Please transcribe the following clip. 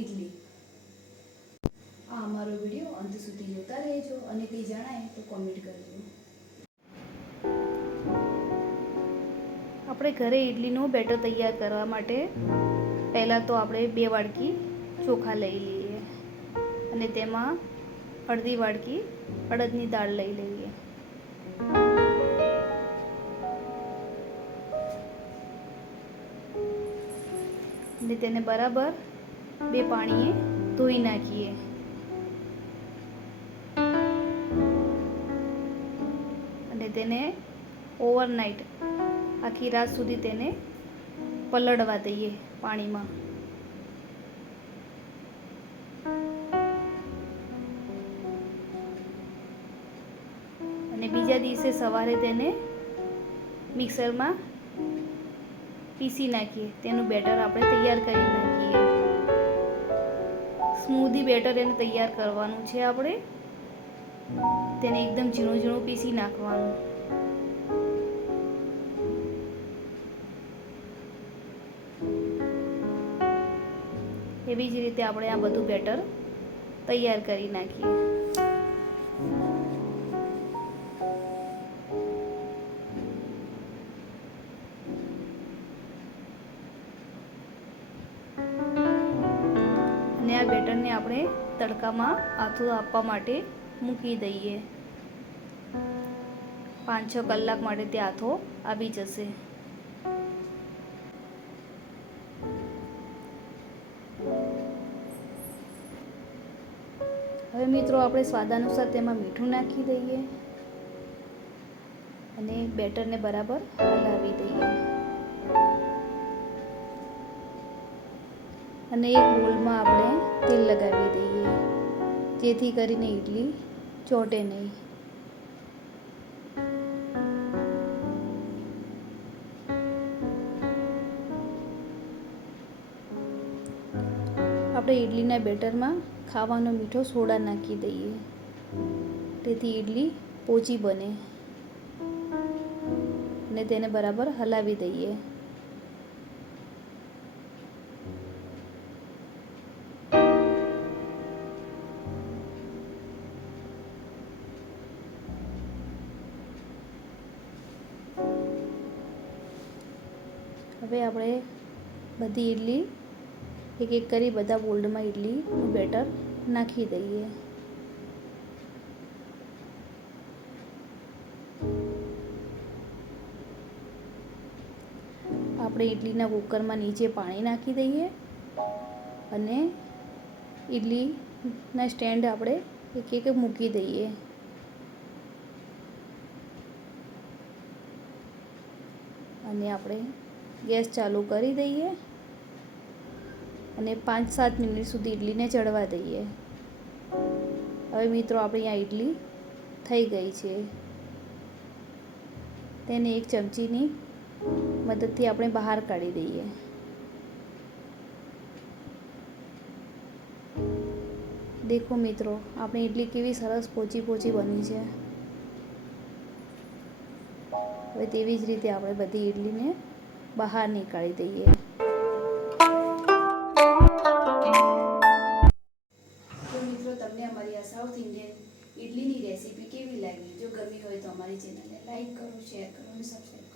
ઇડલી। આ અમારો વિડીયો અંત સુધી જોતા રહેજો અને કંઈ જણાય તો કોમેન્ટ કરજો। આપણે ઘરે ઇડલીનું બેટર તૈયાર કરવા માટે પહેલાં તો આપણે 2 વાડકી ચોખા લઈ લઈએ અને તેમાં અડધી વાડકી અડદની દાળ લઈ લઈએ અને તેને બરાબર 2 પાણીએ ધોઈ નાખીએ અને તેને ઓવરનાઇટ આખી રાત સુધી તેને પલળવા દઈએ પાણીમાં। અને બીજા દિવસે સવારે તેને મિક્સરમાં પીસી નાખીએ, તેનું બેટર આપણે તૈયાર કરી નાખીએ। સ્મૂધી બેટર એને તૈયાર કરવાનું છે આપણે, તેને એકદમ ઝીણું ઝીણું પીસી નાખવાનું। એવી જ રીતે આપણે આ બધું બેટર તૈયાર કરી નાખીએ। અને આ બેટરને આપણે તડકામાં આથો આપવા માટે મૂકી દઈએ। 5-6 કલાક માટે તે આથો આવી જશે। હવે મિત્રો આપણે સ્વાદાનુસાર તેમાં મીઠું નાખી દઈએ અને બેટરને બરાબર હલાવી દઈએ અને એક બોલમાં આપણે તેલ લગાવી દઈએ જેથી કરીને ઇડલી ચોંટે નહીં। આપણે ઇડલીના બેટરમાં ખાવાનો મીઠો સોડા નાખી દઈએ તેથી ઇડલી પોચી બને અને તેને બરાબર હલાવી દઈએ। હવે આપણે બધી ઇડલી એક એક કરી બધા બોલમાં ઇડલીનું બેટર નાખી દઈએ। આપણે ઇડલીના કુકરમાં નીચે પાણી નાખી દઈએ અને ઇડલીના સ્ટેન્ડ આપણે એક એક મૂકી દઈએ અને આપણે ગેસ ચાલુ કરી દઈએ અને 5-7 મિનિટ સુધી ઇડલીને ચડવા દઈએ। હવે મિત્રો આપણી આ ઇડલી થઈ ગઈ છે, તેને એક ચમચીની મદદથી આપણે બહાર કાઢી દઈએ। દેખો મિત્રો, આપણી ઇડલી કેવી સરસ પોચી પોચી બની છે। હવે તેવી જ રીતે આપણે બધી ઇડલીને બહાર નીકાળી દઈએ। તો મિત્રો, તમને અમારી આ સાઉથ ઇન્ડિયન ઇડલીની રેસીપી કેવી લાગી? જો ગમી હોય તો અમારી ચેનલને લાઈક કરો, શેર કરો અને સબસ્ક્રાઈબ કરો।